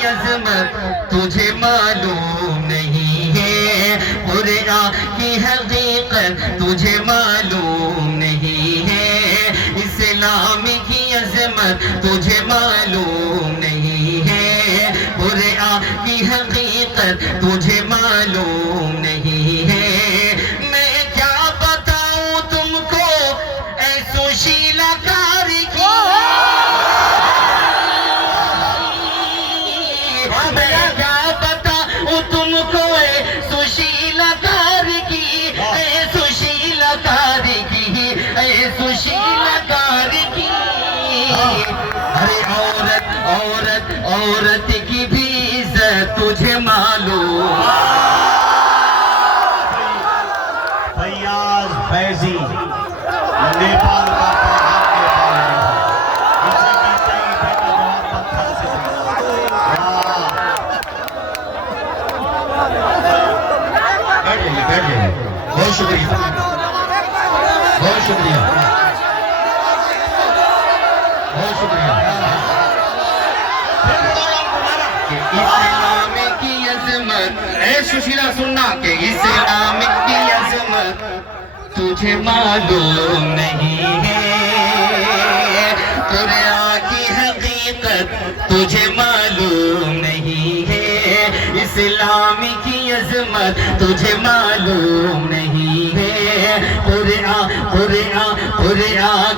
کی عظمت تجھے معلوم نہیں ہے، قرآن کی حقیقت تجھے معلوم نہیں ہے، اسلام کی عظمت تجھے معلوم نہیں ہے، قرآن کی حقیقت تجھے معلوم نہیں ہے۔ میں کیا بتاؤں تم کو اے سوشیلا کاری کی، میں کیا بتاؤں تم کو اے سوشیلا کاری کی، اے سوشیلا کاری کی، اے سوشیلا کاری کی۔ ارے عورت عورت عورت کی بھی عزت تجھے معلوم، فیاض فیضی نیپال کا اسے کہتے ہیں بیٹا جواب پتھر سے بیٹھ جائیے، بہت شکریہ، بہت شکریہ، بہت شکریہ۔ اسلام کی عظمت، اے سشیلا سننا کہ اسلام کی عظمت تجھے معلوم نہیں ہے، قرآن کی حقیقت تجھے معلوم نہیں ہے، اسلام کی عظمت تجھے معلوم نہیں ہے، قرآن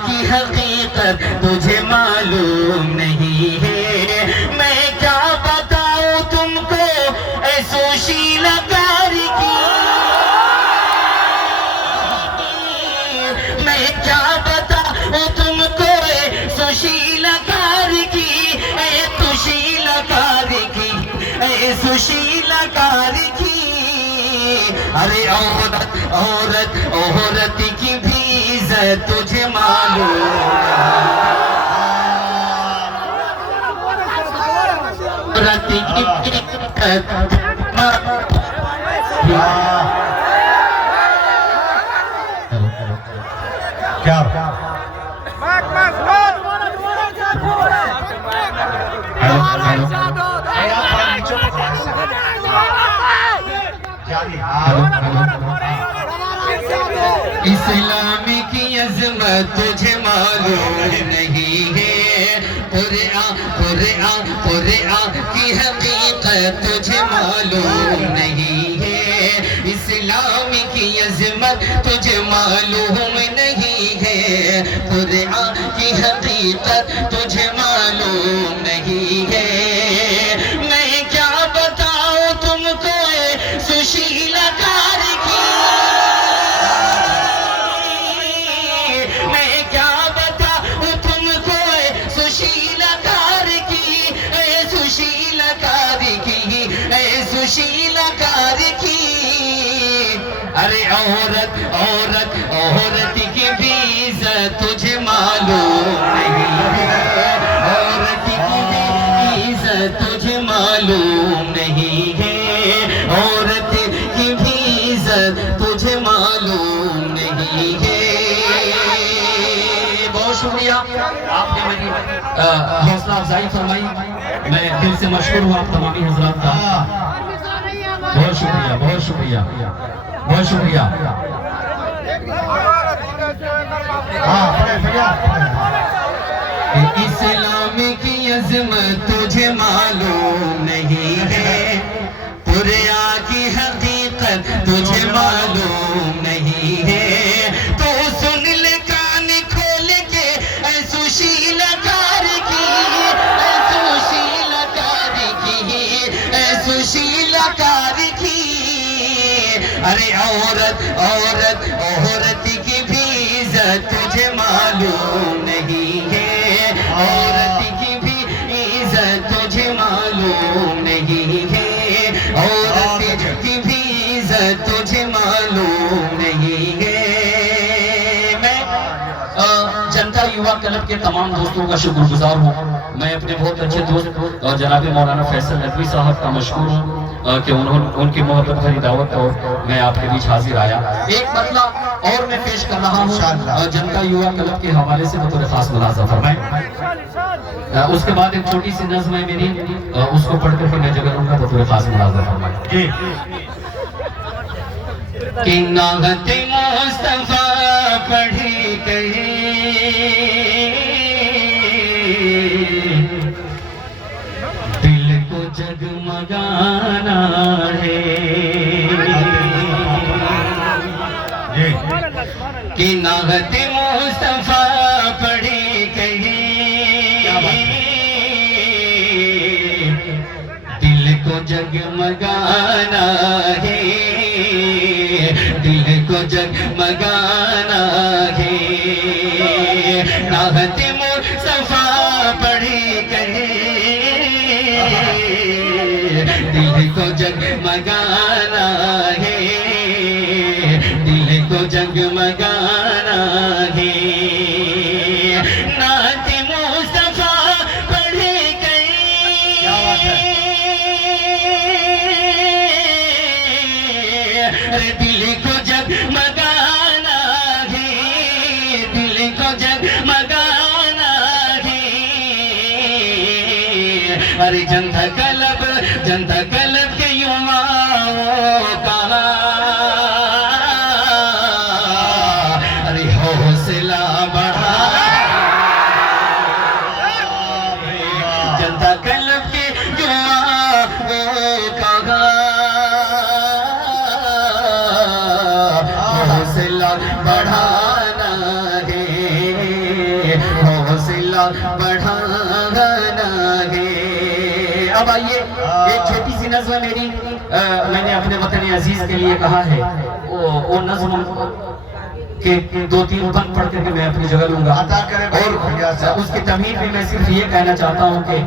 کی حقیقت تجھے معلوم نہیں ہے۔ میں کیا بتاؤں تم کو اے سوشیلا کاری کی، میں کیا بتاؤں تم کو اے سوشیلا کاری کی، اے سوشیلا کاری کی، اے سوشیلا کاری کی۔ ارے عورت عورت عورت کی بھی عزت تجھے معلوم، عورت کی عزت کیا اسلام کی عظمت تجھے معلوم نہیں ہے، قرآن کی حقیقت تجھے معلوم نہیں ہے، اسلام کی عظمت تجھے معلوم نہیں ہے، قرآن کی حقیقت تجھے معلوم نہیں ہے۔ میں کیا بتاؤں تم کو اے سشیلا کاری کی، میں کیا بتاؤں تم کو اے سشیلا کاری کی، اے سشیلا کاری کی، اے سشیلا کاری کی۔ ارے عورت عورت عورت کی بھی عزت تجھے معلوم نہیں ہے، عورت کی بھی عزت تجھے معلوم نہیں ہے، عورت کی بھی عزت تجھے معلوم نہیں ہے۔ بہت شکریہ، آپ نے میری حوصلہ افزائی فرمائی، میں دل سے مشکور ہوں آپ تمامی حضرات کا، بہت شکریہ، بہت شکریہ، بہت شکریہ۔ اسلام کی عظمت تجھے معلوم نہیں ہے، قرآن کی حقیقت تجھے معلوم نہیں ہے، تو سن لے کان کھول کے اے سشیلا کاری کی، اے سشیلا کاری کی، اے سشیلا کاری کی۔ ارے عورت عورت عورت کی بھی عزت تجھے معلوم نہیں ہے، عورت کی بھی عزت تجھے معلوم نہیں ہے، عورت کی بھی عزت تجھے معلوم نہیں ہے۔ میں جنتا یووا کلب کے تمام دوستوں کا شکر گزار ہوں، میں اپنے بہت اچھے دوست جناب مولانا فیصل ندوی صاحب کا مشکور ہوں کہ ان کی محبت بھری دعوت اور میں آپ کے بیچ حاضر آیا۔ ایک مسئلہ اور میں پیش کر رہا ہوں جنتا یووا کلب کے حوالے سے بطور خاص ملاحظہ فرمائیں۔ اس کے بعد ایک چھوٹی سی نظم ہے میری، اس کو پڑھ کر کے میں جگہ لوں گا بطور خاص ملازم فرمائیں جی کہ نعت مصطفیٰ پڑھی کہیں دل کو جگمگانا ہے، کہ نعت مصطفیٰ پڑھی کہیں دل کو جگمگانا ہے، دل کو جگمگانا ہے، نعت مصطفیٰ پڑھی کہیں دل کو جگمگانا ہے، دل کو جگمگانا ہے، نعت مصطفیٰ پڑھی کہیں دل کو جگمگانا ہے، دل کو جگمگانا ہے، ارے جنتا قلب کے یماؤں کا ارے حوصلہ بڑھا، جنتا قلب کے یماؤں کا حوصلہ بڑھانا ہے، حوصلہ بڑھانا ہے۔ اب آئیے ایک چھوٹی سی نظم میری میں نے اپنے وطن عزیز کے لیے کہا ہے، وہ نظم کہ 2-3 بند پڑھ کر کے میں اپنی جگہ لوں گا، اور اس کی تمہید میں میں صرف یہ کہنا چاہتا ہوں کہ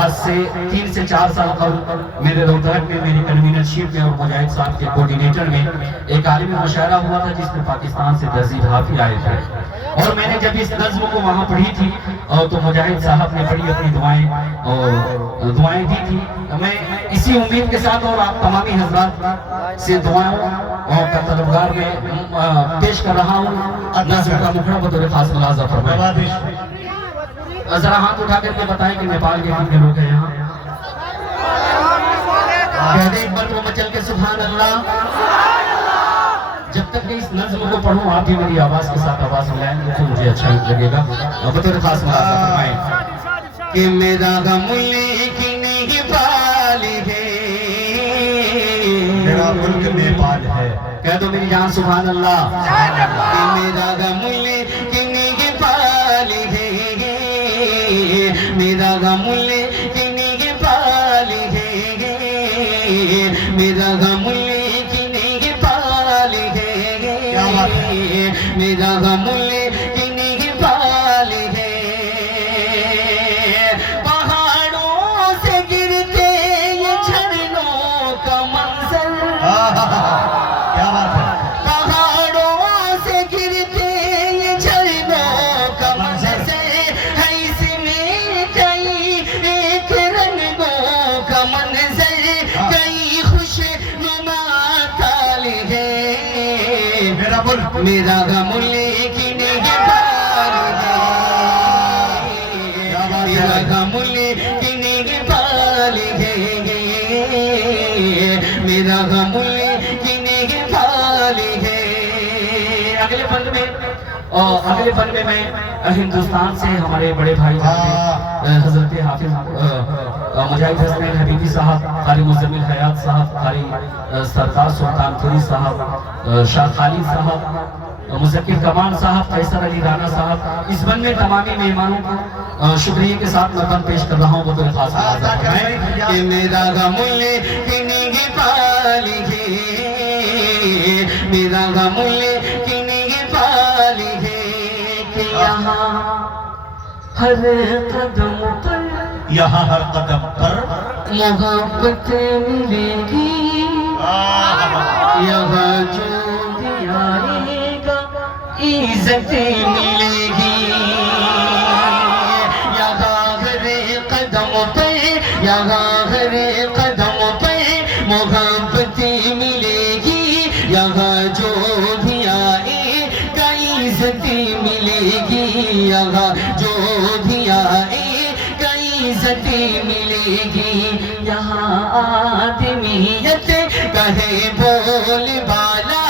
آج سے 3 سے 4 سال قبل میرے روہتک میں میری کنوینرشپ میں اور مجاہد صاحب کے کوارڈینیٹر میں ایک عالمی مشاعرہ ہوا تھا جس میں پاکستان سے تہذیب حافظ آئے تھے، اور میں نے جب اس نظم کو وہاں پڑھی تھی تو مجاہد صاحب نے بڑی اپنی دعائیں دی تھی۔ میں اسی امید کے ساتھ اور آپ تمامی حضرات سے دعاؤں کا طلبگار میں پیش کر رہا ہوں، نظم کا مکھڑا بطور خاص ملازم فرمائیں۔ ذرا ہاتھ اٹھا کر کے بتائیں کہ نیپال کے کتنے لوگ ہیں یہاں؟ کہہ دیں ایک بار وہ مچل کے سبحان اللہ۔ جب تک کہ اس نظم کو پڑھوں آپ بھی میری آواز کے ساتھ آواز ملائیں تو مجھے اچھا لگے گا، بطور خاص ملازم فرمائیں کہ میرا غم ملک نہیں پال ہے، میرا ملک نیپال ہے، کہہ دو میری جان سبحان اللہ، کہ میرا غم ملک نہیں پال ہے، میرا غم ملک نہیں پال ہے، میرا غم ملک نہیں پال ہے، میرا غم ملک نہیں پال ہے، پہاڑوں سے گرتے یہ جھرنوں کا منظر، کیا بات ہے، پہاڑوں سے گرتے یہ جھرنوں کا منظر ہے، اس میں کئی ایک رنگوں کا منظر، کئی خوش نما تال ہے، میرا ملک میرا غم ملک نہیں پال ہے، میرا غم ملک نہیں پال ہے، میرا غم ملک نہیں پال ہے۔ اگلے فن میں میں ہندوستان سے ہمارے بڑے بھائی حضرت حافظ مجاہد حسنین حبیبی صاحب، قاری مزمل حیات صاحب، قاری سردار سلطان پوری صاحب، شاہ خالد صاحب، مذکر کمان صاحب، قیصر علی رانا صاحب، اس بند میں تمامی مہمانوں کو شکریہ کے ساتھ میں بند پیش کر رہا ہوں بطور خاص ملازم فرمائیں کہ میرا غم ملک نہیں پال ہے، میرا غم ملک نہیں پال ہے، کہ یہاں ہر قدم پر، یہاں ہر قدم پر محبت ملے گی، یہاں جو بھی آئے گا عزت ملے گی، یہاں ہر قدم پر، یہاں ہر قدم پر محبت ملے گی، یہاں جو بھی آئے گا عزت ملے گی، یہاں جو بھی آئے گی یہاں آدمیت کہے بول بالا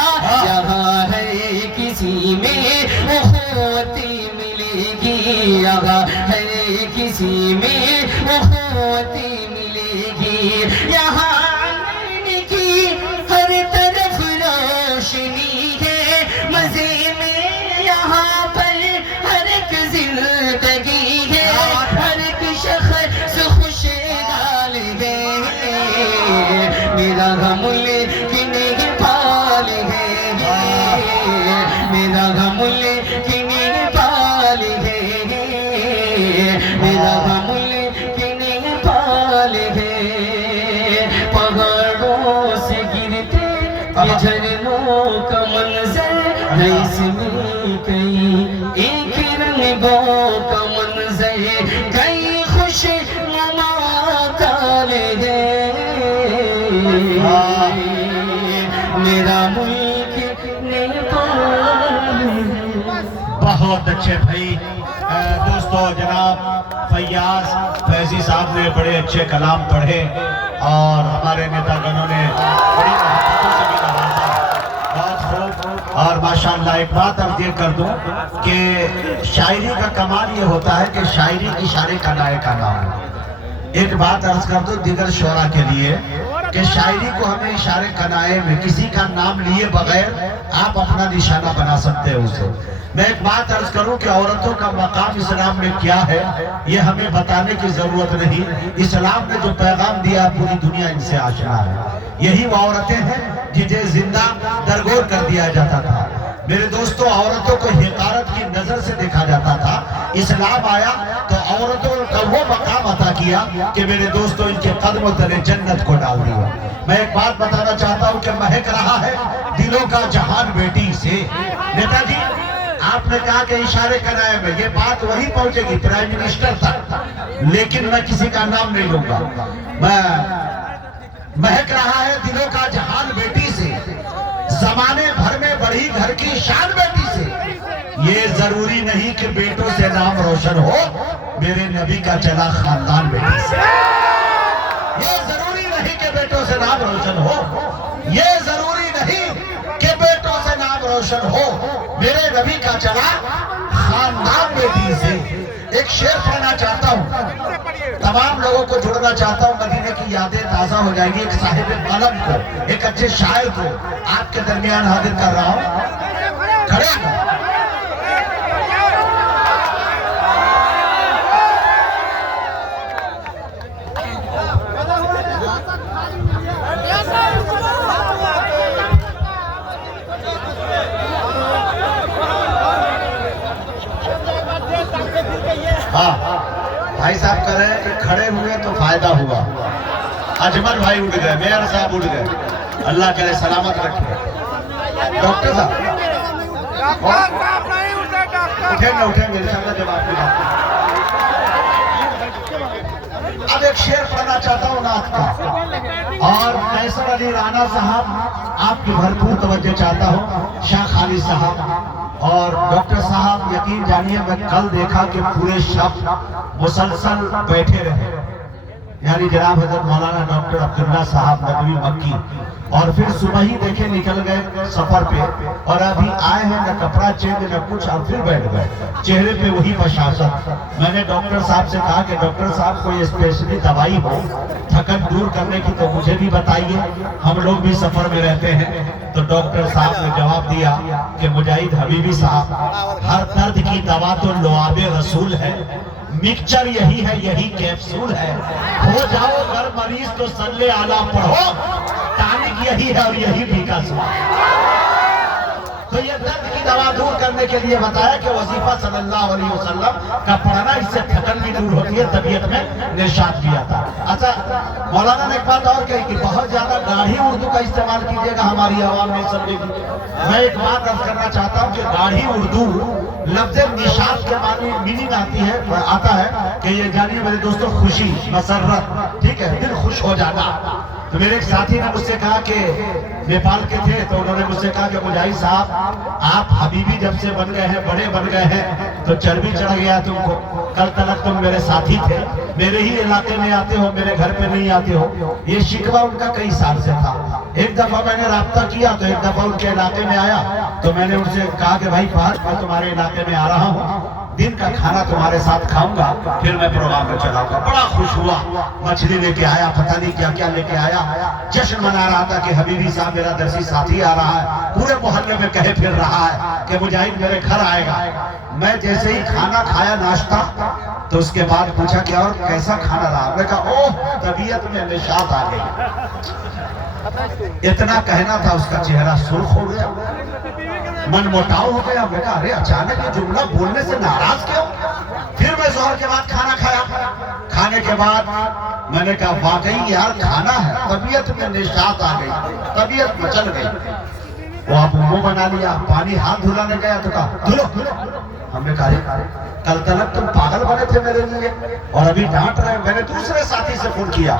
یہاں ہے کسی میں اخوتی ملے گی یہاں ہے کسی میں اخوتی ملے گی یہاں کی ہر طرف روشنی ہے مزے میں یہاں پر ہر ایک زندگی ہے ہر ایک شخص خوشحال ہے میرا غم لیکن پال ہے میرا غم لیکن پال ہے میرا غم لیکن پال ہے پہاڑوں سے گرتے یہ جھرنوں کا منظر ہے اس میں کئی ایک رنگوں کا منظر کئی خوش نما تالے ہیں میرا ملک نیپال بہت اچھے بھائی دوستو جناب فیاض فیضی صاحب نے بڑے اچھے کلام پڑھے اور ہمارے نیتا گنوں نے بڑی محبتوں سے بھی نوازا بہت خوب اور ماشاءاللہ ایک بات اب یہ کر دوں کہ شاعری کا کمال یہ ہوتا ہے کہ شاعری اشارے کنائے کا نام ہے ایک بات عرض کر دو دیگر شعراء کے لیے کہ شاعری کو ہمیں اشارے کنائے میں کسی کا نام لیے بغیر آپ اپنا نشانہ بنا سکتے ہیں اسے میں ایک بات عرض کروں کہ عورتوں کا مقام اسلام میں کیا ہے یہ ہمیں بتانے کی ضرورت نہیں اسلام نے جو پیغام دیا پوری دنیا ان سے آشنا ہے یہی وہ عورتیں ہیں جنہیں زندہ درگور کر دیا جاتا تھا میرے دوستوں عورتوں کو حقارت کی نظر سے دیکھا جاتا تھا اسلام آیا تو عورتوں کا وہ مقام عطا کیا کہ میرے دوستوں ان کے قدموں تلے جنت کو ڈال دیا میں ایک بات بتانا چاہتا ہوں کہ مہک رہا ہے دلوں کا جہان بیٹی سے نیتا جی آپ نے کہا کہ اشارے کنائے میں یہ بات وہی پہنچے گی پرائم منسٹر تک لیکن میں کسی کا نام نہیں لوں گا میں مہک رہا ہے دلوں کا جہان بیٹی سے زمانے بھر میں بڑھی گھر کی شان بیٹی سے یہ ضروری نہیں کہ بیٹوں سے نام روشن ہو میرے نبی کا چلا خاندان بیٹی سے یہ ضروری نہیں کہ بیٹوں سے نام روشن ہو یہ ضروری نہیں کہ بیٹوں سے نام روشن ہو میرے نبی کا چلا خاندان بیٹی سے ایک شعر پڑھنا چاہتا ہوں تمام لوگوں کو جڑنا چاہتا ہوں مدینے کی یادیں تازہ ہو جائیں گی ایک صاحب قلم کو ایک اچھے شاعر کو آپ کے درمیان حاضر کر رہا ہوں کھڑے ہیں ہاں بھائی صاحب کہہ رہے ہیں کہ کھڑے ہوئے تو فائدہ ہوا اجمل بھائی اٹھ گئے میئر صاحب اٹھ گئے اللہ کرے سلامت رکھے ڈاکٹر صاحب اٹھیں گے انشاءاللہ جب آپ کی بات اب ایک شعر پڑھنا چاہتا ہوں نعت کا اور قیصر علی رانا صاحب آپ کی بھرپور توجہ چاہتا ہوں شاہ خالد صاحب اور ڈاکٹر صاحب یقین جانیے میں کل دیکھا کہ پورے شب مسلسل بیٹھے رہے یعنی جناب حضرت مولانا ڈاکٹر عبداللہ صاحب ندوی مکی اور پھر صبح ہی دیکھے نکل گئے سفر پہ اور ابھی آئے ہیں نہ کپڑا چینج نہ کچھ اور پھر بیٹھ گئے چہرے پہ وہی بشاشت میں نے ڈاکٹر صاحب سے کہا کہ ڈاکٹر صاحب کوئی اسپیشلی دوائی ہو تھکن دور کرنے کی تو مجھے بھی بتائیے ہم لوگ بھی سفر میں رہتے ہیں تو ڈاکٹر صاحب نے جواب دیا کہ مجاہد حبیبی صاحب ہر درد کی دوا تو لعاب رسول ہے مکسچر یہی ہے یہی کیپسول ہے ہو جاؤ اگر مریض تو صلی اعلیٰ پڑھو ٹانک یہی ہے اور یہی بھی کا سوال تو یہ درد کی دوا دور کرنے کے لیے بتایا کہ وظیفہ صلی اللہ علیہ وسلم کا پڑھنا اس سے تھکن بھی دور ہوتی ہے طبیعت میں نشاط بھی آتا ہے اچھا مولانا نے ایک بات اور کہی کہ بہت زیادہ گاڑھی اردو کا استعمال کیجیے گا ہماری عوام نہیں سمجھے گی میں ایک بات عرض کرنا چاہتا ہوں کہ گاڑھی اردو لفظ نشاط کے معنی میننگ آتا ہے کہ یہ جانیے میرے دوستوں خوشی مسرت ٹھیک ہے دل خوش ہو جانا تو میرے ایک ساتھی نے مجھ سے کہا کہ نیپال کے تھے تو انہوں نے مجھ سے کہا کہ مجاہد صاحب آپ حبیبی جب سے بن گئے ہیں بڑے بن گئے ہیں تو چربی چڑھ گیا تم کو. کل تلک تم میرے ساتھی تھے, میرے ہی علاقے میں آتے ہو, میرے گھر پہ نہیں آتے ہو. یہ شکوہ ان کا کئی سال سے تھا. ایک دفعہ میں نے رابطہ کیا تو ایک دفعہ ان کے علاقے میں آیا تو میں نے ان سے کہا کہ بھائی فہد, میں تمہارے علاقے میں آ رہا ہوں, دن کا کھانا تمہارے ساتھ کھاؤں گا, پھر میں پروگرام میں چلاؤں گا. بڑا خوش ہوا, مچھلی لے کے آیا, پتہ نہیں کیا کیا لے کے آیا, جشن منا رہا تھا کہ حبیبی صاحب میرا درسی ساتھی آ رہا ہے, پورے محلے میں کہے پھر رہا ہے کہ مجاہد میرے گھر آئے گا. میں جیسے ہی کھانا کھایا ناشتہ تو اس کے بعد پوچھا کہ اور کیسا کھانا رہا. میں کہا اوہ طبیعت میں نشاط آ گئی. اتنا کہنا تھا, اس کا چہرہ سرخ ہو گیا, من موٹاؤ ہو گیا. میں کہا ارے اچانک یہ جملہ بولنے سے ناراض کیوں. پھر میں ظہر کے بعد کھانا کھایا. کھانے کے بعد میں نے کہا واقعی یار کھانا ہے, طبیعت میں نشاط آ گئی, طبیعت مچل گئی. وہ آپ منہ بنا لیا, پانی ہاتھ دھلانے گیا تو کہا دھلو. ہم نے کہا کل تلک تم پاگل بنے تھے میرے لیے اور ابھی ڈانٹ رہے. میں نے دوسرے ساتھی سے فون کیا,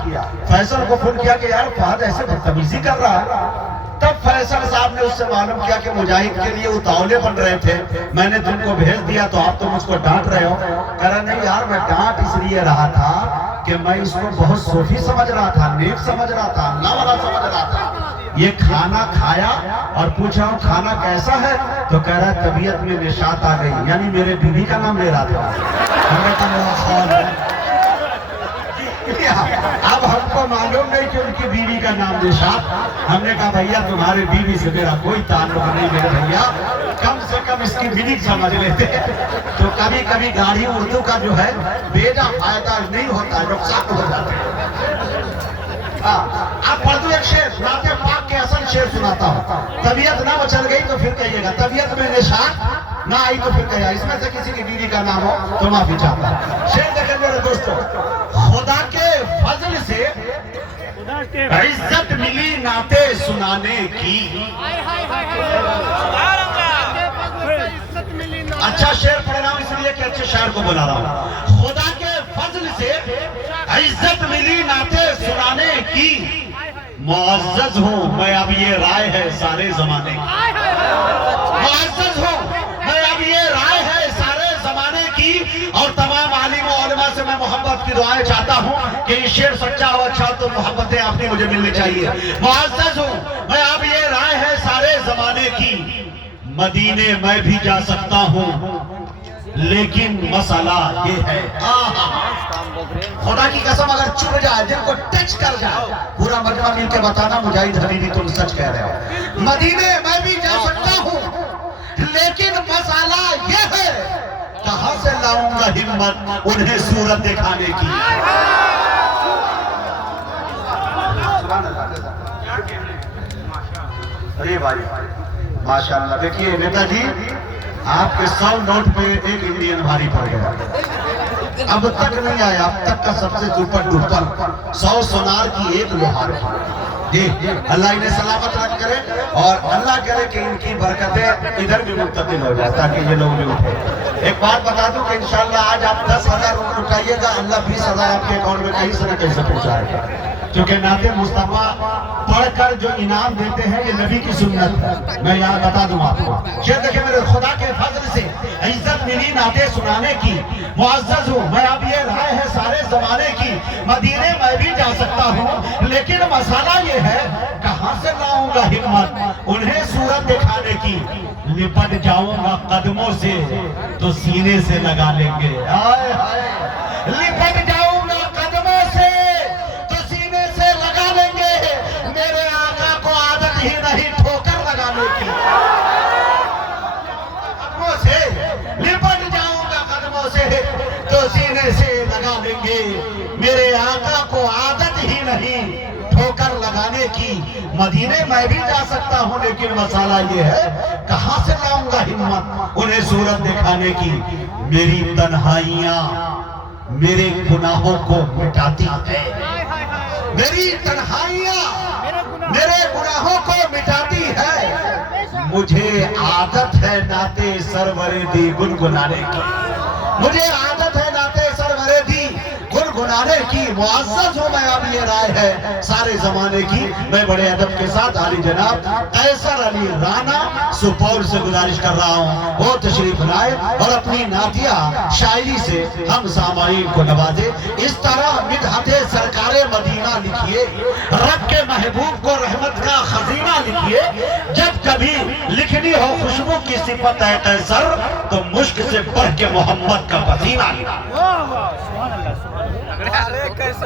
فیصل کو فون کیا کہ یار فہد ایسے بدتمیزی کر رہا ہے. تب فیصل صاحب نے اس سے معلوم کیا کہ مجاہد کے لیے اتاولے بن رہے تھے, میں نے تم کو بھیج دیا تو آپ تم اس کو ڈانٹ رہے ہو. کہہ رہا نہیں یار میں ڈانٹ اس لیے رہا تھا کہ میں اس کو بہت صوفی سمجھ رہا تھا, نیک سمجھ رہا تھا, اللہ والا سمجھ رہا تھا. یہ کھانا کھایا اور پوچھا ہوں کھانا کیسا ہے تو کہہ رہا ہے طبیعت میں نشاط آ گئی, یعنی میرے بیوی کا نام لے رہا تھا. ہم نے کہا میرا خیال ہے. اب ہم کو معلوم نہیں کہ ان کی بیوی کا نام نشاط. ہم نے کہا بھیا تمہارے بیوی سے میرا کوئی تعلق نہیں میرے بھیا, کم سے کم اس کی بیوی سمجھ لیتے. تو کبھی کبھی گاڑی اردو کا جو ہے بیجا فائدہ نہیں ہوتا, نقصان ہو جاتا ہے. آپ پڑھ دو ایک شعر, نعت پاک کے اصل شعر سناتا ہوں. طبیعت نہ مچل گئی تو پھر کہیے گا, طبیعت میں نشاط نہ آئی تو پھر کہیے گا. اس میں سے کسی کی بیوی کا نام ہو تو معافی چاہتا ہوں. شعر دیکھیں میرے دوستو, خدا کے فضل سے عزت ملی نعتیں سنانے کی. اچھا شعر پڑھ رہا ہوں اس لیے کہ اچھے شاعر کو بلا رہا ہوں. خدا کے فضل سے عزت ملی نعتیں سنانے کی, معزز ہوں میں اب یہ رائے ہے سارے زمانے کی. معزز ہوں میں اب یہ رائے ہے سارے زمانے کی, اور تمام عالم و علماء سے میں محبت کی دعائیں چاہتا ہوں کہ یہ شعر سچا ہو اچھا تو محبتیں اپنی مجھے ملنی چاہیے. معزز ہوں میں اب یہ رائے ہے سارے زمانے کی, مدینے میں بھی جا سکتا ہوں لیکن مسئلہ یہ ہے. خدا کی قسم اگر چپ جائے, دل کو ٹچ کر جائے, پورا مجمع مل کے بتانا مجاہد حبیبی تم سچ کہہ رہے ہو. مدینے میں بھی جا سکتا ہوں لیکن مسئلہ یہ ہے کہاں سے لاؤں گا ہمت انہیں صورت دکھانے کی. ارے بھائی ماشاءاللہ. دیکھیے نیتا جی آپ کے 100 نوٹ پہ ایک انڈین بھاری پڑ گیا, اب تک نہیں آیا, اب تک کا سب سے ڈوپر 100 سونار کی ایک لوہار. جی اللہ انہیں سلامت رکھ کرے اور اللہ کرے کہ ان کی برکتیں ادھر بھی منتقل ہو جائے تاکہ یہ لوگ بھی اٹھے. ایک بات بتا دوں کہ انشاءاللہ آج آپ 10,000 روپے اٹھائیے گا, اللہ 20,000 آپ کے اکاؤنٹ میں کہیں سے نہ کہیں سے پہنچائے گا, کیونکہ نعت مصطفیٰ پڑھ کر جو انعام دیتے ہیں یہ نبی کی سنت ہے. میں یہاں بتا دوں آپ کو. شعر دیکھیں میرے, خدا کے فضل سے عزت ملی نعتیں سنانے کی, معزز ہوں میں اب یہ رائے ہے سارے زمانے کی, مدینے میں بھی جا سکتا ہوں لیکن مسئلہ یہ ہے کہاں سے لاؤں گا ہمت انہیں صورت دکھانے کی. لپٹ جاؤں گا قدموں سے تو سینے سے لگا لیں گے. لپٹ جاؤں گا قدموں سے تو سینے سے لگا لیں گے, میرے آقا کو عادت ہی نہیں ٹھوکر لگانے کی. قدموں سے لپٹ جاؤں گا قدموں سے تو سینے سے لگا لیں گے, میرے آقا کو عادت ہی نہیں ٹھوکر لگانے کی. مدینے میں بھی جا سکتا ہوں لیکن مسئلہ یہ ہے کہاں سے لاؤں گا ہمت انہیں صورت دکھانے کی. میری تنہائیاں میرے گناہوں کو مٹاتی ہے, میری تنہائیاں میرے گناہوں کو مٹاتی ہے. مجھے عادت ہے نعت سرور دی گنگنانے کی, مجھے عادت ہے نعت سرور دی گنگنانے زمانے کی معزز ہو، میں اب یہ رائے ہے سارے زمانے کی، میں بڑے ادب کے ساتھ عالی جناب قیصر علی رانا سپول سے گزارش کر رہا ہوں وہ تشریف لائے اور اپنی نعتیہ شاعری سے ہم سامعین کو نوازے۔ اس طرح مدحت سرکار مدینہ لکھیے، رب کے محبوب کو رحمت کا خزینہ لکھیے، جب کبھی لکھنی ہو خوشبو کی صفت ہے قیصر تو مشک سے بڑھ کے محمد کا پسینہ لکھیے۔